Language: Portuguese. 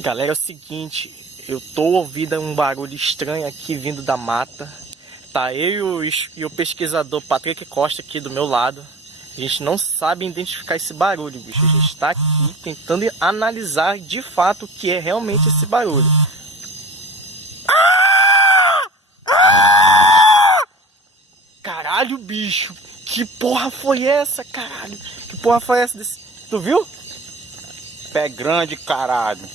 Galera, é o seguinte, eu tô ouvindo um barulho estranho aqui vindo da mata. Tá eu e o pesquisador Patrick Costa aqui do meu lado. A gente não sabe identificar esse barulho, bicho. A gente tá aqui tentando analisar de fato o que é realmente esse barulho. Caralho, bicho! Que porra foi essa, caralho? Que porra foi essa desse... Tu viu? Pé grande, caralho.